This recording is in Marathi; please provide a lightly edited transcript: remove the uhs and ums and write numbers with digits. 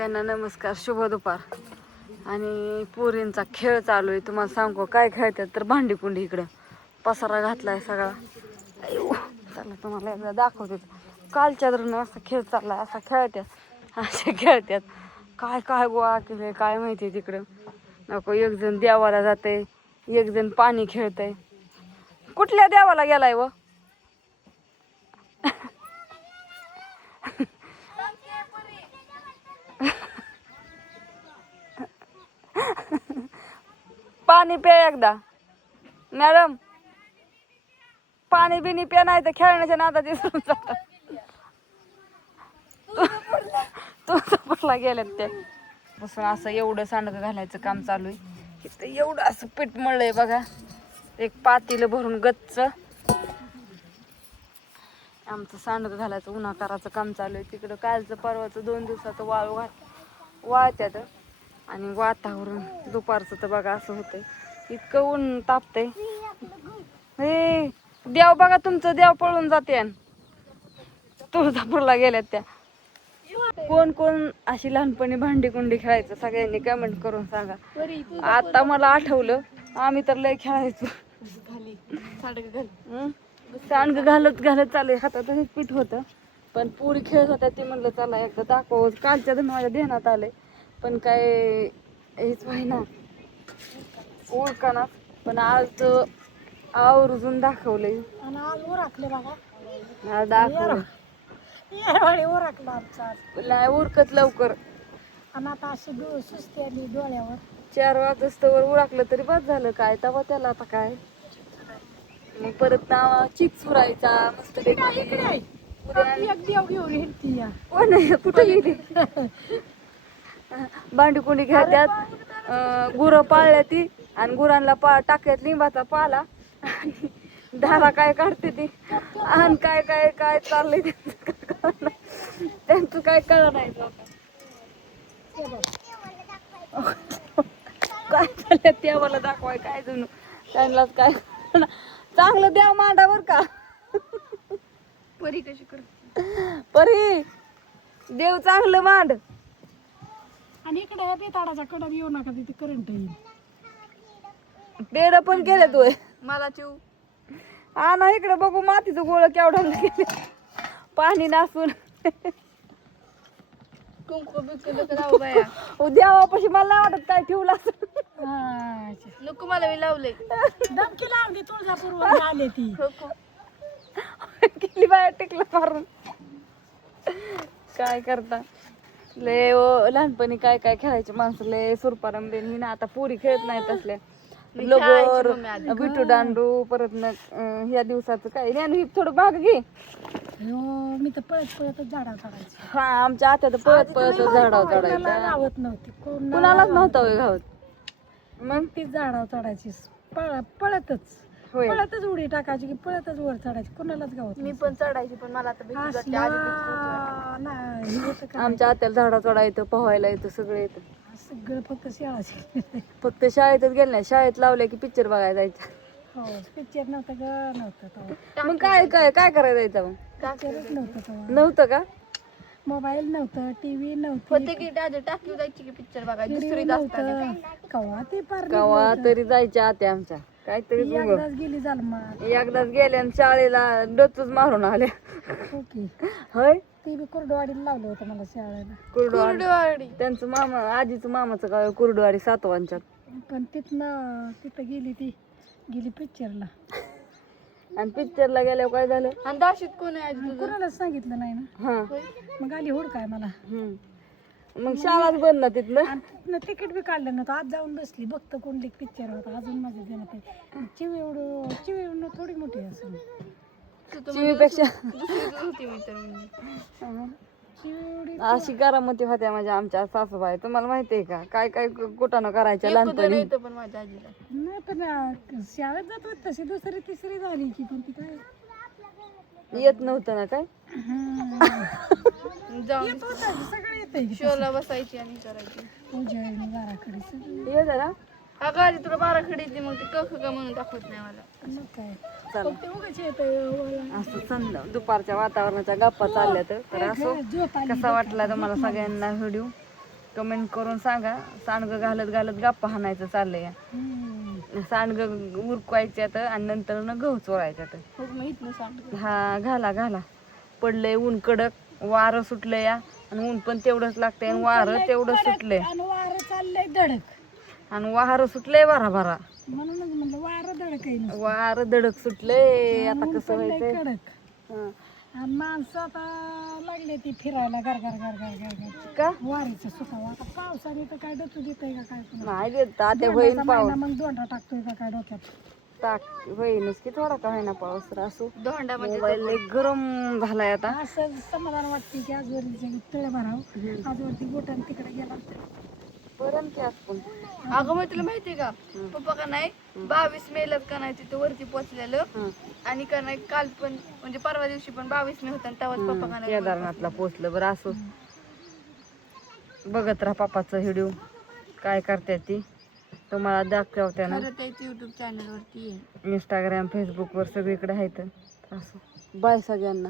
त्यांना नमस्कार, शुभ दुपार. आणि पोरींचा खेळ चालू आहे. तुम्हाला सांगू काय खेळतात तर भांडीकुंडी. इकडं पसारा घातलाय सगळा. अयो चला तुम्हाला एकदा दाखवते. कालच्या धरून असा खेळ चाललाय, असा खेळतात, असे खेळतात. काय काय गोळा केले काय माहिती तिकडं. नको, एक जण देवाला जाते, एक जण पाणी खेळतय. कुठल्या देवाला गेलाय व? पाणी प्या एकदा मॅडम, पाणी बिनी प्या, नाही तर खेळण्याच्या नादात दिसून जातात. तुळजापूरला गेल्यात ते बसून. असं एवढं सांडगं घालायचं काम चालू आहे. इथं एवढं असं पीठ मळलंय बघा, एक पातेलं भरून गच्च. आमचं सांडगं घालायचं उन्हाकाराचं काम चालू आहे. तिकडं कालचं परवाचं 2 दिवसाचं वाळू वाळत्यात. आणि वातावरण दुपारचं तर बघा असं होतंय, इतकं ऊन तापतंय. हे देव बघा, तुमचं देव पळून जाते. तुळजापूरला गेल्यात त्या. कोण कोण अशी लहानपणी भांडी कुंडी खेळायचं सगळ्यांनी कमेंट करून सांगा. आता मला आठवलं, आम्ही तर लय खेळायचो. सांडगं घालत घालत चालू हातात पीठ होतं. पण पुरी खेळत होत्या, ती म्हणलं चला एकदा दाखव. कालच्या तर माझ्या ध्यानात आलंय, पण काय हेच व्हायना, ओळखाना. पण आज आवर्जून दाखवलंय. दाखवलं नाही उरकत लवकर. आणि आता अशी सुस्ती आली डोळ्यावर. 4 वाजता उरकलं तरी बस झालं. काय तवा त्याला आता काय. मग परत ना चिक चुरायचा मस्त पैकी. कुठे गेली? भांडी कुंडी खेळत्यात. गुरं पाळल्या ती, आणि गुरांना टाक्यात लिंबाचा पाला आणि धारा काय काढते ती, आणि काय काय काय चाललंय त्यांचं काय कळलं नाही. काय चाललं ते मला दाखवाय काय जणू त्यांनाच काय चांगलं द्या मांडावर का. परी कशी करते परी, देव चांगलं मांड. आणि इकडे या बेताडाच्या कडे येऊ नका, तिथे करंट येईल. पेड पण केलं तू मला चिव ना इकडे बघू. मातीचं गोळ केवढा गेले, पाणी नासून. कुंकू बिकू बाया देवापाशी मला नाही वाटत काय ठेवलं असं. नको, मला मी लावले. दमकी लावली तुळजापूरवर आले ती. किती बाया टिकलं मारून. काय करता लय लहानपणी काय काय खेळायचे माणसं. लय सुरपारंबे ही ना आता पोरी खेळत नाहीत असल्या. लगोर, विटू दांडू, परत ह्या दिवसाचं काय रे. थोडं भाग घे. मी तर पळत पळतच झाडावर चढायची. हा, आमच्या आत्या तर पळत पळत झाडावर चढायचं. गावत नव्हती, कुणालाच नव्हतं गावत. मग ती झाडावर चढायची पळतच. होय, पळतच उडी टाकायची की पळतच वर चढायची. कुणालाच गावत. मी पण चढायची, पण मला आता नाही. आमच्या आत्याला झाडा चढा येतं, पोहायला येतं, सगळं येतं. सगळं फक्त शाळा. फक्त शाळेतच गेलं नाही. शाळेत लावलं की पिक्चर बघायला जायचं. हो, पिक्चर नव्हतं ग, नव्हतं. मग काय काय काय करायला जायचं मग. पिक्चरच नव्हतं. नव्हतं का? मोबाईल नव्हतं, टीव्ही नव्हती. होते की टाकीव जायची की पिक्चर बघायला दुसरीत असताना. कवा ते पार कवा तरी जायच्या आत्या आमच्या. काहीतरी एकदाच गेली जन्मात. एकदाच गेल्या आणि शाळेला डचूच मारून आल्या. ओके. होय, ते बी कुर्डवाडीला लावलं होतं मला शाळेला. कुर्डवाडी. त्यांचं मामा, आजीचं मामाचं गाव कुर्डवाडी सातवांच्यात. पण तिथं गेली पिक्चरला. आणि पिक्चरला गेल्यावर काय झालं. आणि दाशीत कोण आहे आधी तुझं? कोणालाच सांगितलं नाही ना. हा, मग आली हुडकाय मला. मग शाळाच बंद ना तिथलं. आणि तिथनं तिकीट बी काढलं नव्हतं. आज जाऊन बसली, बघतं कोणली पिक्चर होता. अजून माझ्या देण्यात चिव थोडी मोठी असं. चिवीपेक्षा दुसरीतच होती मी तर म्हणजे. अशी करामती होत्या माझ्या आमच्या सासूबाई. तुम्हाला माहिती आहे का काय काय कुठं करायच्या एकदा लहानपणी. येतं पण माझ्या आजीला. नाही, पण शाळेत जात होत तशी 2री 3री झाली की. पण ती काय येत नव्हतं ना काय. जाऊन सगळं येतंय. शोला बसायची आणि करायची. उजळणी गाराकडे सगळं. ये जरा. अगं आधी तुला 12 खडी येते, मग ते कख का म्हणून दाखवत नाही मला. मग काय चला, ते उगाच येतंय. असं दुपारच्या वातावरणाच्या गप्पा चालल्या तर असं. झोप आली. कसा वाटला तुम्हाला सगळ्यांना व्हिडिओ कमेंट करून सांगा. सांडगं घालत घालत गप्पा हाणायचं चाललंय. सांडगं उरकवायच्यात आणि नंतर न गहू चोळायच्यात. हो मग इथनं सांग. हा घाला पडलंय ऊन कडक, वारं सुटलंय आणि ऊन पण तेवढंच लागतंय आणि वारं तेवढं सुटलंय आणि वारं चाललंय धडक. आणि वारं सुटलंय भरा म्हणूनच म्हणलं वारं धडक आहे नुसतं. वारं धडक सुटलंय. आता ऊन कसं पडलंय व्हायचंय? कडक. हं. आणि माणसं आता लागले ती फिरायला घर का वारीचं सुखावं. आता पावसाने तर काय डचू देतंय का काय पुन्हा? नाही देत आता दोंडाचा होईन महिना पाऊस. मग दोंडा टाकतोय का काय डोक्यात? टाक होईनच की थोडा का होईना पाऊस तर असो. दोंडा म्हणजे मोबाईल लय गरम झालाय आता. असं समाधान वाटते की आजवरती तळ भरावं, आजवरती बोटाने तिकडे गेला तर. बरं की आपण अगं मग तुला माहितीये का पप्पा का नाही 22 मेलाच का नाही तिथं वरती पोचलेलं आणि का नाही काल पण म्हणजे परवा दिवशी पण 22 मे होता आणि तेव्हाच पप्पा का नाही केदारनाथला पोचलं. बरं असो, बघत राहा पप्पाचं व्हिडिओ काय करते ती तुम्हाला दाखवते ना. खरं त्याची युट्यूब चॅनल वरती आहे. इंस्टाग्राम फेसबुकवर सगळीकडे आहेत. असं बाय सगळ्यांना.